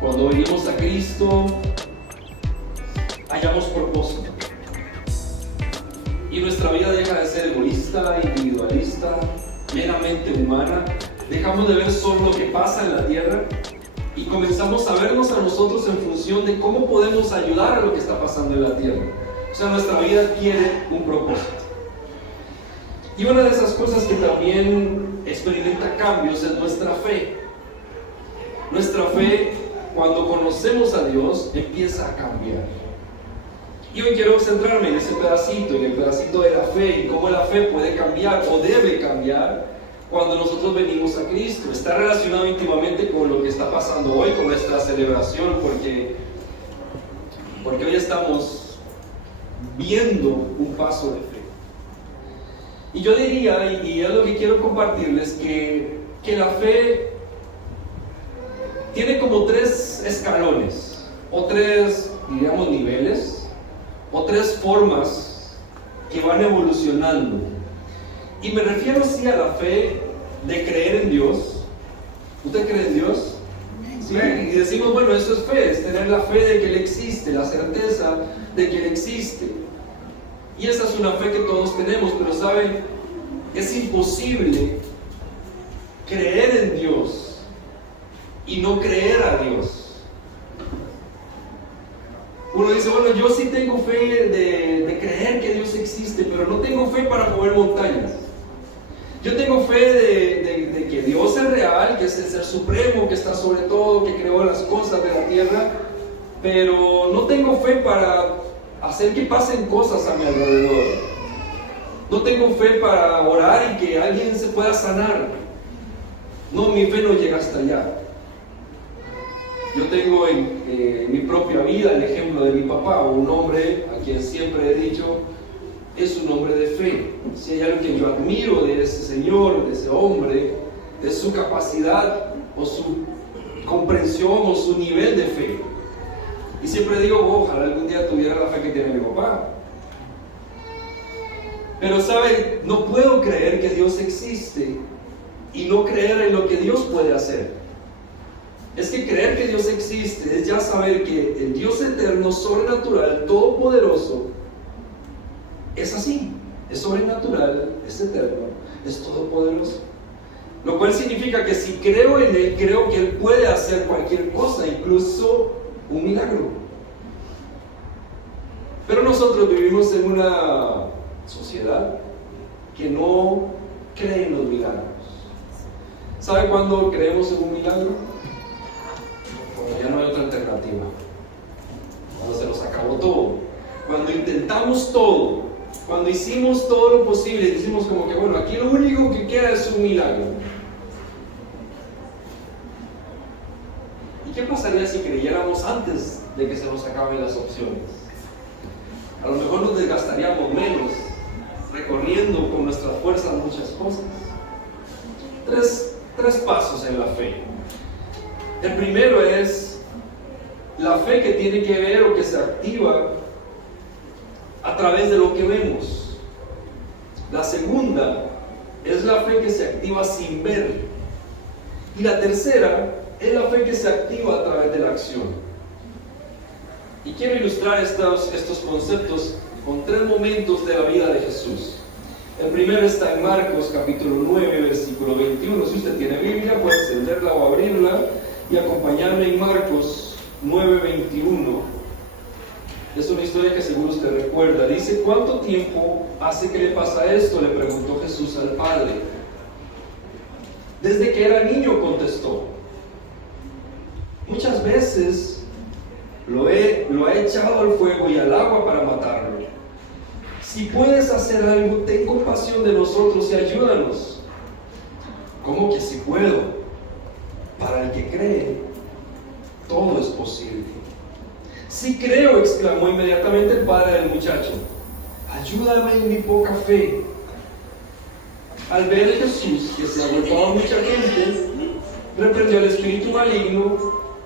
Cuando venimos a Cristo, hallamos propósito. Y nuestra vida deja de ser egoísta, individualista, meramente humana. Dejamos de ver solo lo que pasa en la tierra y comenzamos a vernos a nosotros en función de cómo podemos ayudar a lo que está pasando en la tierra. O sea, nuestra vida adquiere un propósito. Y una de esas cosas que también experimenta cambios es nuestra fe. Nuestra fe, cuando conocemos a Dios, empieza a cambiar. Y hoy quiero centrarme en ese pedacito, en el pedacito de la fe, y cómo la fe puede cambiar o debe cambiar cuando nosotros venimos a Cristo. Está relacionado íntimamente con lo que está pasando hoy, con nuestra celebración, porque hoy estamos viendo un paso de fe. Y yo diría, y es lo que quiero compartirles, que la fe tiene como 3 escalones, o 3, digamos, niveles, o 3 formas que van evolucionando. Y me refiero así a la fe de creer en Dios. ¿Usted cree en Dios? Sí. Y decimos, bueno, eso es fe, es tener la fe de que Él existe, la certeza de que Él existe. Y esa es una fe que todos tenemos, pero ¿saben? Es imposible creer en Dios y no creer a Dios. Uno dice, bueno, yo sí tengo fe de creer que Dios existe, pero no tengo fe para mover montañas. Yo tengo fe de que Dios es real, que es el ser supremo, que está sobre todo, que creó las cosas de la tierra, pero no tengo fe para hacer que pasen cosas a mi alrededor. No tengo fe para orar y que alguien se pueda sanar. No, mi fe no llega hasta allá. Yo tengo en mi propia vida el ejemplo de mi papá, un hombre a quien siempre he dicho, es un hombre de fe. Si hay algo que yo admiro de ese señor, de ese hombre, de su capacidad o su comprensión o su nivel de fe. Y siempre digo, ojalá algún día tuviera la fe que tiene mi papá. Pero ¿sabe? No puedo creer que Dios existe y no creer en lo que Dios puede hacer. Es que creer que Dios existe es ya saber que el Dios eterno, sobrenatural, todopoderoso, es así, es sobrenatural, es eterno, es todopoderoso. Lo cual significa que si creo en Él, creo que Él puede hacer cualquier cosa, incluso un milagro. Pero nosotros vivimos en una sociedad que no cree en los milagros. ¿Sabe cuándo creemos en un milagro? Cuando ya no hay otra alternativa, cuando se nos acabó todo, cuando intentamos todo, cuando hicimos todo lo posible y decimos como que bueno, aquí lo único que queda es un milagro. ¿Y qué pasaría si creyéramos antes de que se nos acaben las opciones? A lo mejor nos desgastaríamos menos recorriendo con nuestras fuerzas muchas cosas. Tres pasos en la fe. El primero es la fe que tiene que ver o que se activa a través de lo que vemos. La segunda es la fe que se activa sin ver. Y la tercera es la fe que se activa a través de la acción. Y quiero ilustrar estos conceptos con 3 momentos de la vida de Jesús. El primero está en Marcos capítulo 9, versículo 21. Si usted tiene Biblia, puede encenderla o abrirla y acompañarme en Marcos 9:21. Es una historia que seguro usted recuerda. Dice, ¿cuánto tiempo hace que le pasa esto?, le preguntó Jesús al Padre. Desde que era niño, contestó. Muchas veces lo ha echado al fuego y al agua para matarlo. Si puedes hacer algo, ten compasión de nosotros y ayúdanos. ¿Cómo que si puedo? Para el que cree, todo es posible. Sí creo, exclamó inmediatamente el padre del muchacho. Ayúdame en mi poca fe. Al ver a Jesús que se agolpaba mucha gente, reprendió al espíritu maligno,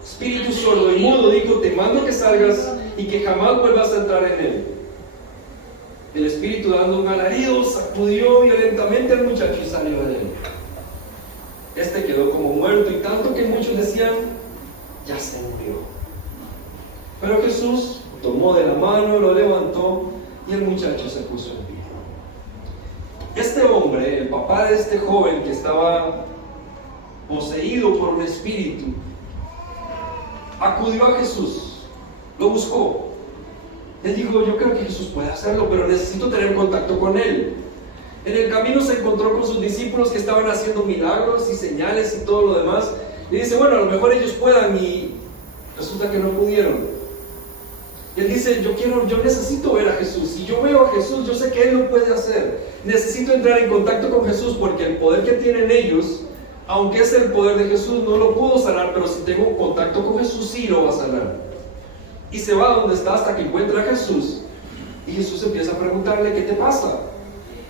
espíritu sordo y mudo, dijo, te mando que salgas y que jamás vuelvas a entrar en él. El espíritu, dando un alarido, sacudió violentamente al muchacho y salió de él. Este quedó como muerto, y tanto que muchos decían, ya se murió. Pero Jesús tomó de la mano, lo levantó y el muchacho se puso en pie. Este hombre, el papá de este joven que estaba poseído por un espíritu, acudió a Jesús, lo buscó. Él dijo: yo creo que Jesús puede hacerlo, pero necesito tener contacto con él. En el camino se encontró con sus discípulos que estaban haciendo milagros y señales y todo lo demás. Y dice: bueno, a lo mejor ellos puedan, y resulta que no pudieron. Y él dice: yo necesito ver a Jesús. Si yo veo a Jesús, yo sé que Él lo puede hacer. Necesito entrar en contacto con Jesús, porque el poder que tienen ellos, aunque es el poder de Jesús, no lo puedo sanar, pero si tengo contacto con Jesús, sí lo va a sanar. Y se va donde está hasta que encuentra a Jesús. Y Jesús empieza a preguntarle: ¿qué te pasa?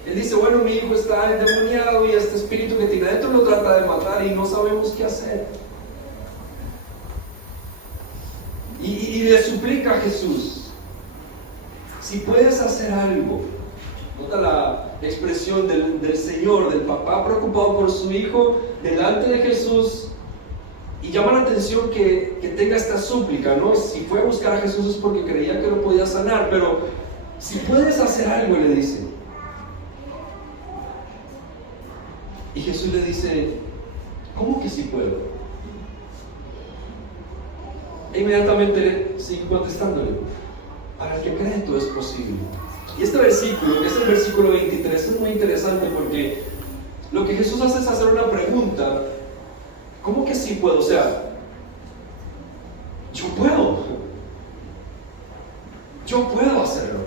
Él dice: bueno, mi hijo está endemoniado y este espíritu que tiene adentro lo trata de matar y no sabemos qué hacer. Y le suplica a Jesús: si puedes hacer algo. Nota la expresión del Señor, del papá preocupado por su hijo delante de Jesús. Y llama la atención que tenga esta súplica, ¿no? Si fue a buscar a Jesús es porque creía que lo podía sanar, pero si puedes hacer algo, le dice. Y Jesús le dice: ¿cómo que sí puedo? E inmediatamente sigue contestándole: para el que cree todo es posible. Y este versículo, que es el versículo 23, es muy interesante porque lo que Jesús hace es hacer una pregunta: ¿cómo que sí puedo? O sea, yo puedo hacerlo.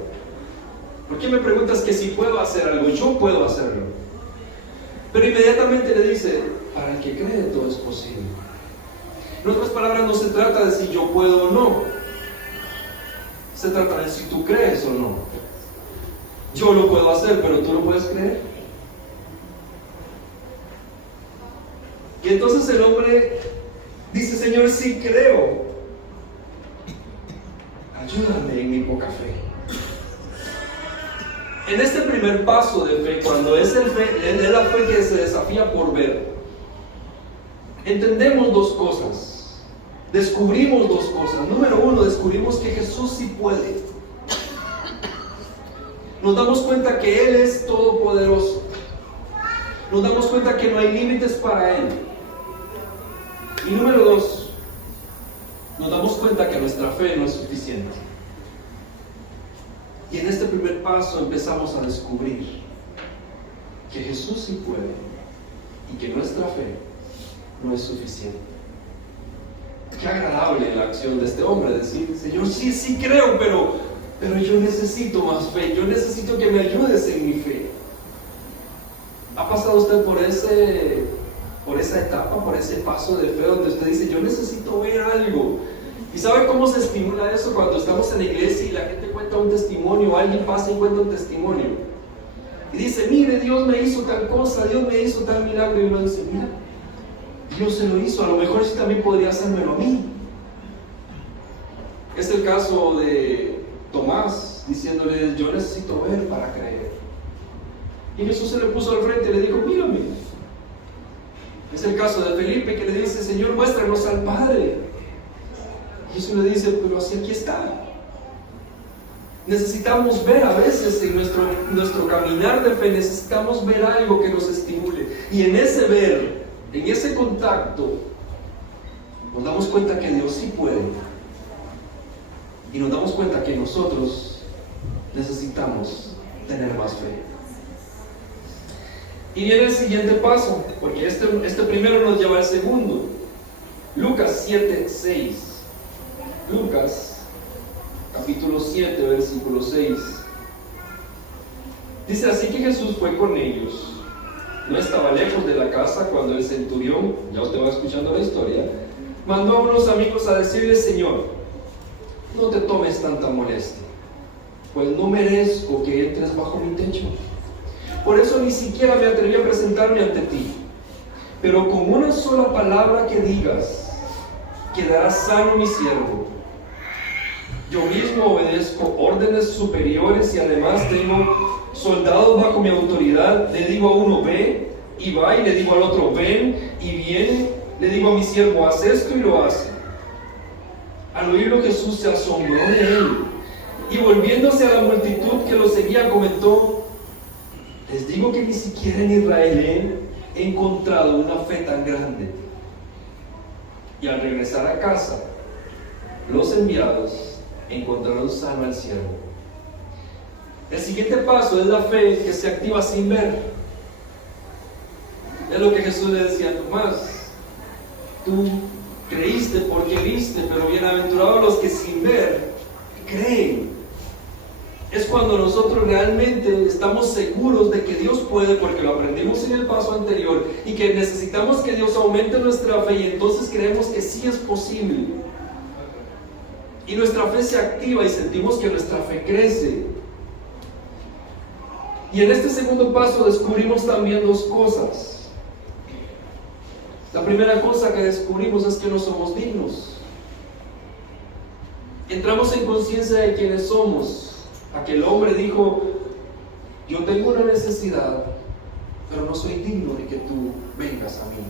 ¿Por qué me preguntas que si puedo hacer algo? Yo puedo hacerlo. Pero inmediatamente le dice: para el que cree todo es posible. En otras palabras, no se trata de si yo puedo o no, se trata de si tú crees o no. Yo lo puedo hacer, pero tú lo puedes creer. Y entonces el hombre dice: Señor, sí creo, ayúdame en mi poca fe. En este primer paso de fe, cuando es la fe que se desafía por ver, entendemos dos cosas, descubrimos dos cosas. Número uno, descubrimos que Jesús sí puede. Nos damos cuenta que Él es todopoderoso. Nos damos cuenta que no hay límites para Él. Y número dos, nos damos cuenta que nuestra fe no es suficiente. Y en este primer paso empezamos a descubrir que Jesús sí puede y que nuestra fe no es suficiente. Qué agradable la acción de este hombre, decir: Señor, sí creo, pero yo necesito más fe, yo necesito que me ayudes en mi fe. ¿Ha pasado usted por esa etapa, por ese paso de fe donde usted dice: yo necesito ver algo? ¿Y sabe cómo se estimula eso? Cuando estamos en la iglesia y la gente cuenta un testimonio, alguien pasa y cuenta un testimonio y dice: mire, Dios me hizo tal cosa, Dios me hizo tal milagro. Y uno dice: mira, Dios se lo hizo, a lo mejor sí también podría hacérmelo a mí. Es el caso de Tomás diciéndole: yo necesito ver para creer. Y Jesús se le puso al frente y le dijo: mírame. Es el caso de Felipe, que le dice: Señor, muéstranos al Padre. Y Jesús le dice: pero así aquí está. Necesitamos ver a veces en nuestro caminar de fe, necesitamos ver algo que nos estimule. Y en ese ver, en ese contacto, nos damos cuenta que Dios sí puede. Y nos damos cuenta que nosotros necesitamos tener más fe. Y viene el siguiente paso, porque este primero nos lleva al segundo. Lucas 7:6. Lucas, capítulo 7, versículo 6. Dice: así que Jesús fue con ellos. No estaba lejos de la casa cuando el centurión, ya usted va escuchando la historia, mandó a unos amigos a decirle: Señor, no te tomes tanta molestia, pues no merezco que entres bajo mi techo. Por eso ni siquiera me atreví a presentarme ante ti. Pero con una sola palabra que digas, quedará sano mi siervo. Yo mismo obedezco órdenes superiores y además tengo soldados bajo mi autoridad. Le digo a uno: ve, y va, y le digo al otro: ven, y viene. Le digo a mi siervo: haz esto, y lo hace. Al oírlo, Jesús se asombró de él y volviéndose a la multitud que lo seguía, comentó: les digo que ni siquiera en Israel he encontrado una fe tan grande. Y al regresar a casa, los enviados encontraron sano al siervo. El siguiente paso es la fe que se activa sin ver. Es lo que Jesús le decía a Tomás: tú creíste porque viste, pero bienaventurados los que sin ver creen. Es cuando nosotros realmente estamos seguros de que Dios puede, porque lo aprendimos en el paso anterior, y que necesitamos que Dios aumente nuestra fe, y entonces creemos que sí es posible. Y nuestra fe se activa y sentimos que nuestra fe crece. Y en este segundo paso descubrimos también dos cosas. La primera cosa que descubrimos es que no somos dignos. Entramos en conciencia de quiénes somos. Aquel hombre dijo: yo tengo una necesidad, pero no soy digno de que tú vengas a mí.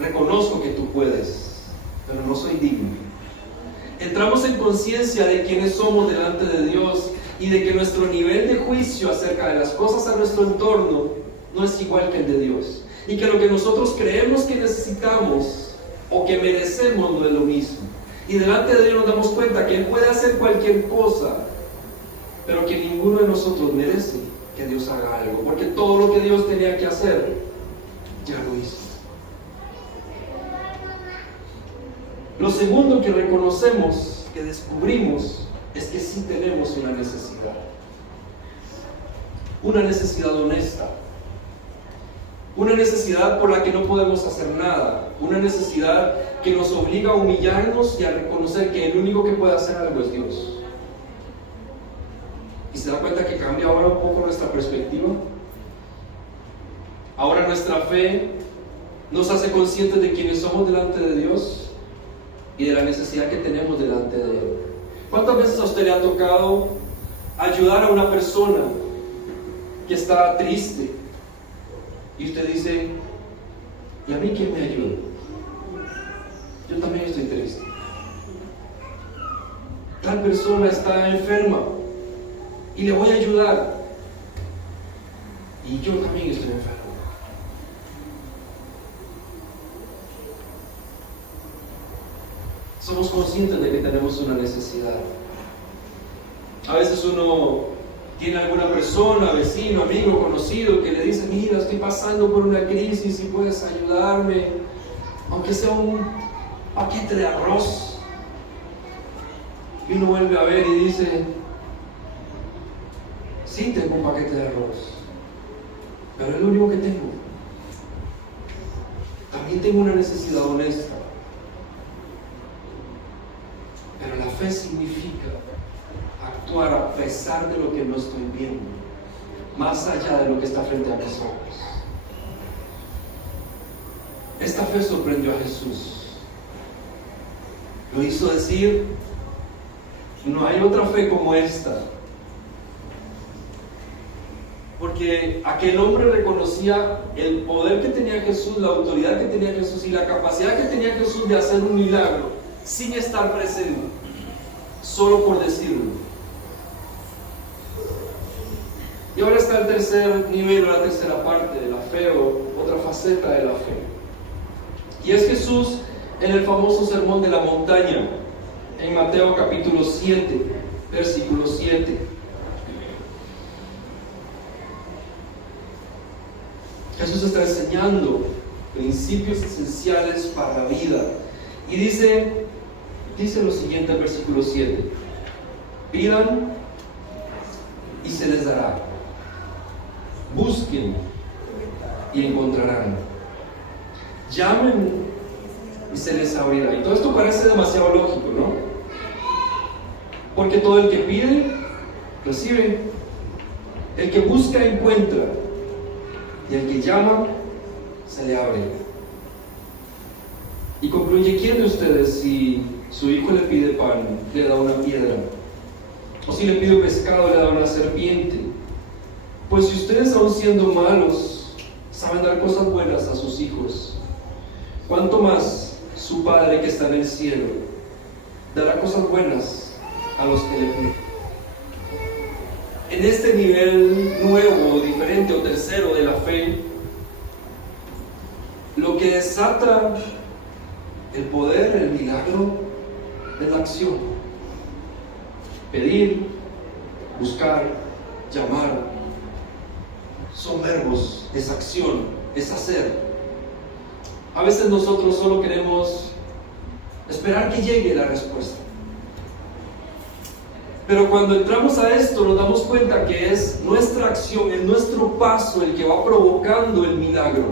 Reconozco que tú puedes, pero no soy digno. Entramos en conciencia de quiénes somos delante de Dios y de que nuestro nivel de juicio acerca de las cosas a nuestro entorno no es igual que el de Dios, y que lo que nosotros creemos que necesitamos o que merecemos no es lo mismo. Y delante de Dios nos damos cuenta que Él puede hacer cualquier cosa, pero que ninguno de nosotros merece que Dios haga algo, porque todo lo que Dios tenía que hacer ya lo hizo. Lo segundo que reconocemos, que descubrimos, es que sí tenemos una necesidad honesta, una necesidad por la que no podemos hacer nada, una necesidad que nos obliga a humillarnos y a reconocer que el único que puede hacer algo es Dios. ¿Y se da cuenta que cambia ahora un poco nuestra perspectiva? Ahora nuestra fe nos hace conscientes de quiénes somos delante de Dios y de la necesidad que tenemos delante de Él. ¿Cuántas veces a usted le ha tocado ayudar a una persona que está triste? Y usted dice: ¿y a mí quién me ayuda? Yo también estoy triste. Tal persona está enferma y le voy a ayudar. Y yo también estoy enfermo. Somos conscientes de que tenemos una necesidad. A veces uno tiene alguna persona, vecino, amigo, conocido, que le dice: mira, estoy pasando por una crisis, si puedes ayudarme, aunque sea un paquete de arroz. Y uno vuelve a ver y dice: sí, tengo un paquete de arroz, pero es lo único que tengo. También tengo una necesidad honesta. Pero la fe significa actuar a pesar de lo que no estoy viendo, más allá de lo que está frente a mis ojos. Esta fe sorprendió a Jesús. Lo hizo decir: no hay otra fe como esta. Porque aquel hombre reconocía el poder que tenía Jesús, la autoridad que tenía Jesús y la capacidad que tenía Jesús de hacer un milagro sin estar presente, solo por decirlo. Y ahora está el tercer nivel, la tercera parte de la fe, o otra faceta de la fe. Y es Jesús en el famoso sermón de la montaña, en Mateo capítulo 7, versículo 7. Jesús está enseñando principios esenciales para la vida. Y dice lo siguiente al versículo 7: pidan y se les dará, busquen y encontrarán, llamen y se les abrirá. Y todo esto parece demasiado lógico, ¿no? Porque todo el que pide, recibe; el que busca, encuentra; y el que llama, se le abre. Y concluye: ¿quién de ustedes, si su hijo le pide pan, le da una piedra? O si le pide pescado, le da una serpiente? Pues si ustedes, aun siendo malos, saben dar cosas buenas a sus hijos, ¿cuánto más su Padre que está en el cielo dará cosas buenas a los que le piden. En este nivel nuevo, diferente o tercero de la fe, lo que desata el poder, el milagro, es la acción. Pedir, buscar, llamar, son verbos, es acción, es hacer. A veces nosotros solo queremos esperar que llegue la respuesta. Pero cuando entramos a esto nos damos cuenta que es nuestra acción, es nuestro paso el que va provocando el milagro.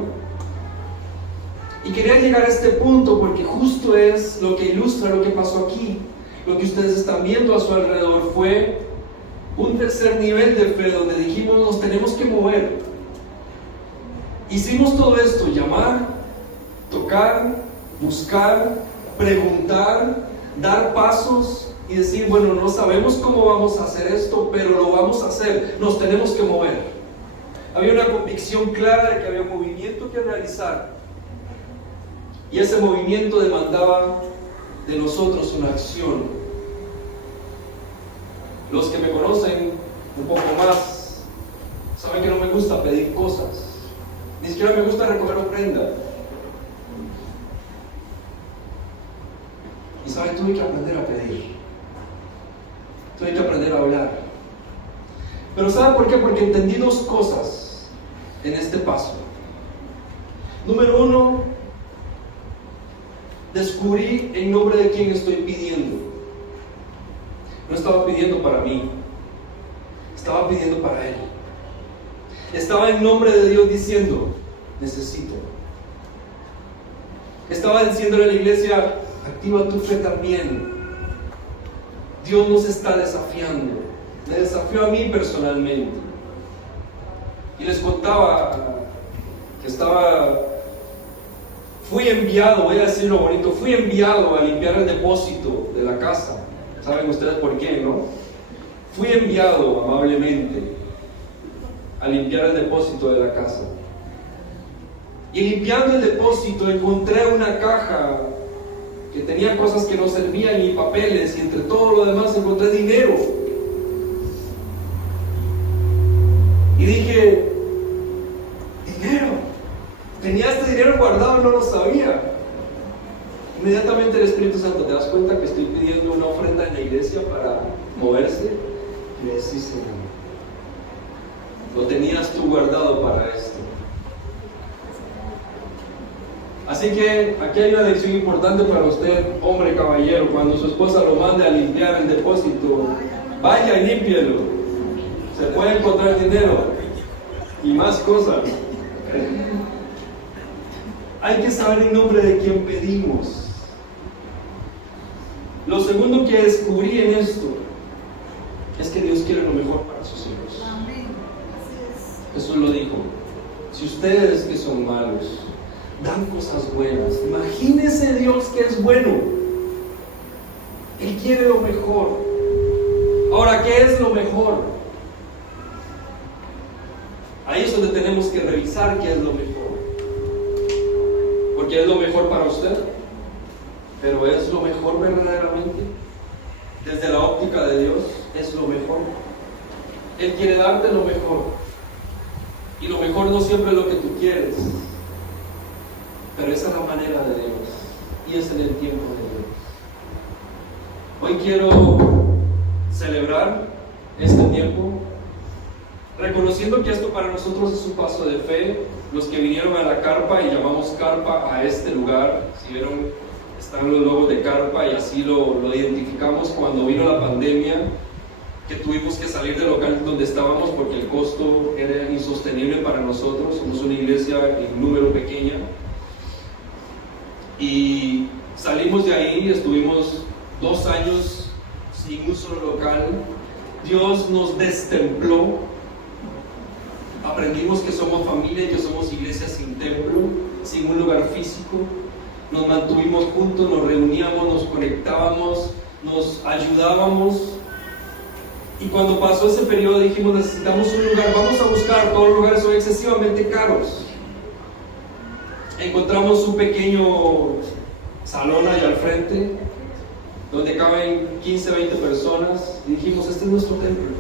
Y quería llegar a este punto porque justo es lo que ilustra lo que pasó aquí. Lo que ustedes están viendo a su alrededor fue un tercer nivel de fe donde dijimos nos tenemos que mover. Hicimos todo esto, llamar, tocar, buscar, preguntar, dar pasos y decir, bueno, no sabemos cómo vamos a hacer esto, pero lo vamos a hacer, nos tenemos que mover. Había una convicción clara de que había un movimiento que realizar y ese movimiento demandaba de nosotros una acción. Los que me conocen un poco más saben que no me gusta pedir cosas, ni siquiera me gusta recoger ofrenda. Y saben, tuve que aprender a pedir. Tuve que aprender a hablar. Pero ¿saben por qué? Porque entendí dos cosas en este paso. Número uno, descubrí en nombre de quién estoy pidiendo. No estaba pidiendo para mí, estaba pidiendo para Él. Estaba en nombre de Dios diciendo, necesito. Estaba diciéndole a la iglesia, activa tu fe también. Dios nos está desafiando. Me desafió a mí personalmente. Y les contaba que fui enviado, voy a decirlo bonito, fui enviado a limpiar el depósito de la casa. ¿Saben ustedes por qué, no? Fui enviado amablemente a limpiar el depósito de la casa. Y limpiando el depósito encontré una caja que tenía cosas que no servían y papeles, y entre todo lo demás encontré dinero. Y dije, dinero. Tenía este dinero guardado y no lo sabía. Inmediatamente el Espíritu Santo, ¿te das cuenta que estoy pidiendo una ofrenda en la iglesia para moverse? Y me decís, Señor, lo tenías tú guardado para esto. Así que aquí hay una lección importante para usted, hombre caballero. Cuando su esposa lo mande a limpiar el depósito, vaya y límpielo. Se puede encontrar dinero y más cosas. Hay que saber en nombre de quién pedimos. Lo segundo que descubrí en esto es que Dios quiere lo mejor para sus hijos. Jesús lo dijo. Si ustedes que son malos dan cosas buenas, imagínese Dios que es bueno. Él quiere lo mejor. Ahora, ¿qué es lo mejor? Ahí es donde tenemos que revisar qué es lo mejor. Porque es lo mejor para usted, pero ¿es lo mejor verdaderamente? Desde la óptica de Dios, ¿es lo mejor? Él quiere darte lo mejor. Y lo mejor no siempre es lo que tú quieres, pero esa es la manera de Dios y es en el tiempo de Dios. Hoy quiero celebrar este tiempo reconociendo que esto para nosotros es un paso de fe. Los que vinieron a la carpa, y llamamos carpa a este lugar, si vieron, están los logos de carpa y así lo identificamos cuando vino la pandemia, que tuvimos que salir del local donde estábamos porque el costo era insostenible para nosotros. Somos una iglesia en número pequeña y salimos de ahí. Estuvimos 2 años sin un solo local. Dios nos destempló. Aprendimos que somos familia y que somos iglesia sin templo, sin un lugar físico. Nos mantuvimos juntos, nos reuníamos, nos conectábamos, nos ayudábamos. Y cuando pasó ese periodo dijimos, necesitamos un lugar, vamos a buscar. Todos los lugares son excesivamente caros. Encontramos un pequeño salón allá al frente, donde caben 15, 20 personas, y dijimos, este es nuestro templo.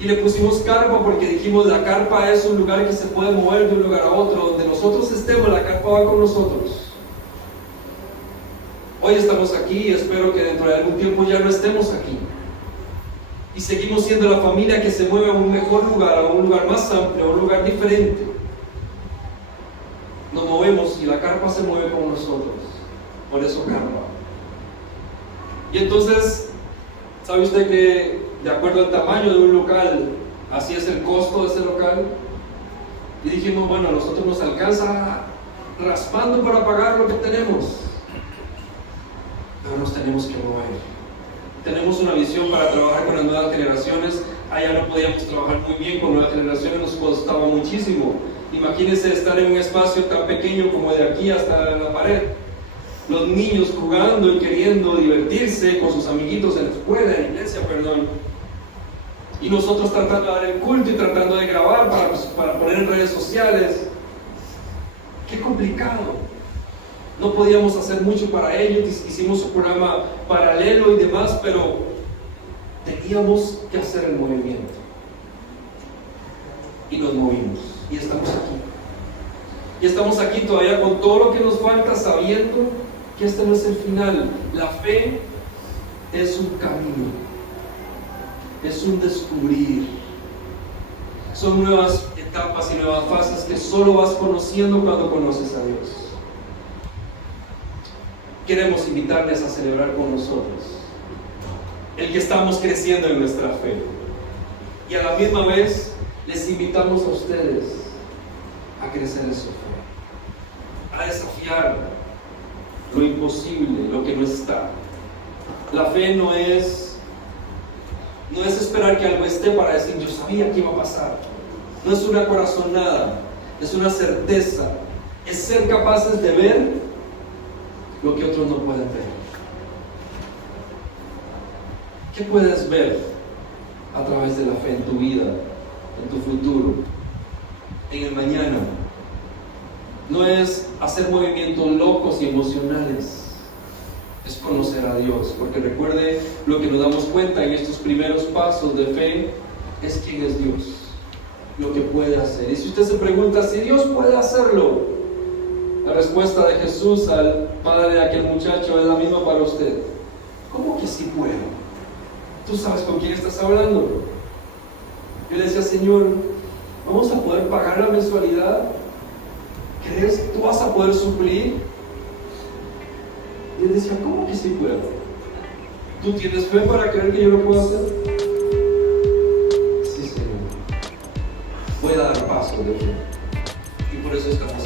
Y le pusimos carpa porque dijimos, la carpa es un lugar que se puede mover de un lugar a otro, donde nosotros estemos, la carpa va con nosotros. Hoy estamos aquí y espero que dentro de algún tiempo ya no estemos aquí. Y seguimos siendo la familia que se mueve a un mejor lugar, a un lugar más amplio, a un lugar diferente. Nos movemos y la carpa se mueve con nosotros. Por eso carpa. Y entonces, ¿sabe usted que de acuerdo al tamaño de un local, así es el costo de ese local? Y dijimos, bueno, a nosotros nos alcanza raspando para pagar lo que tenemos, pero nos tenemos que mover. Tenemos una visión para trabajar con las nuevas generaciones. Allá no podíamos trabajar muy bien con nuevas generaciones, nos costaba muchísimo. Imagínense estar en un espacio tan pequeño como de aquí hasta la pared. Los niños jugando y queriendo divertirse con sus amiguitos en la escuela, en la iglesia, perdón. Y nosotros tratando de dar el culto y tratando de grabar para poner en redes sociales. ¡Qué complicado! No podíamos hacer mucho para ellos, hicimos un programa paralelo y demás, pero teníamos que hacer el movimiento. Y nos movimos, y estamos aquí. Y estamos aquí todavía con todo lo que nos falta, sabiendo que este no es el final. La fe es un camino, es un descubrir. Son nuevas etapas y nuevas fases que solo vas conociendo cuando conoces a Dios. Queremos invitarles a celebrar con nosotros el que estamos creciendo en nuestra fe. Y a la misma vez les invitamos a ustedes a crecer en su fe, a desafiar lo imposible, lo que no está. La fe no es esperar que algo esté para decir, yo sabía que iba a pasar. No es una corazonada, es una certeza, es ser capaces de ver lo que otros no pueden ver. ¿Qué puedes ver a través de la fe en tu vida, en tu futuro, en el mañana? No es hacer movimientos locos y emocionales, es conocer a Dios, porque recuerde, lo que nos damos cuenta en estos primeros pasos de fe es quién es Dios, lo que puede hacer. Y si usted se pregunta si Dios puede hacerlo, la respuesta de Jesús al padre de aquel muchacho es la misma para usted. ¿Cómo que sí puedo? ¿Tú sabes con quién estás hablando? Yo le decía, Señor, ¿vamos a poder pagar la mensualidad? ¿Crees que tú vas a poder suplir? Y él decía, ¿cómo que sí puedo? ¿Tú tienes fe para creer que yo lo puedo hacer? Sí, Señor. Voy a dar paso de fe. Y por eso estamos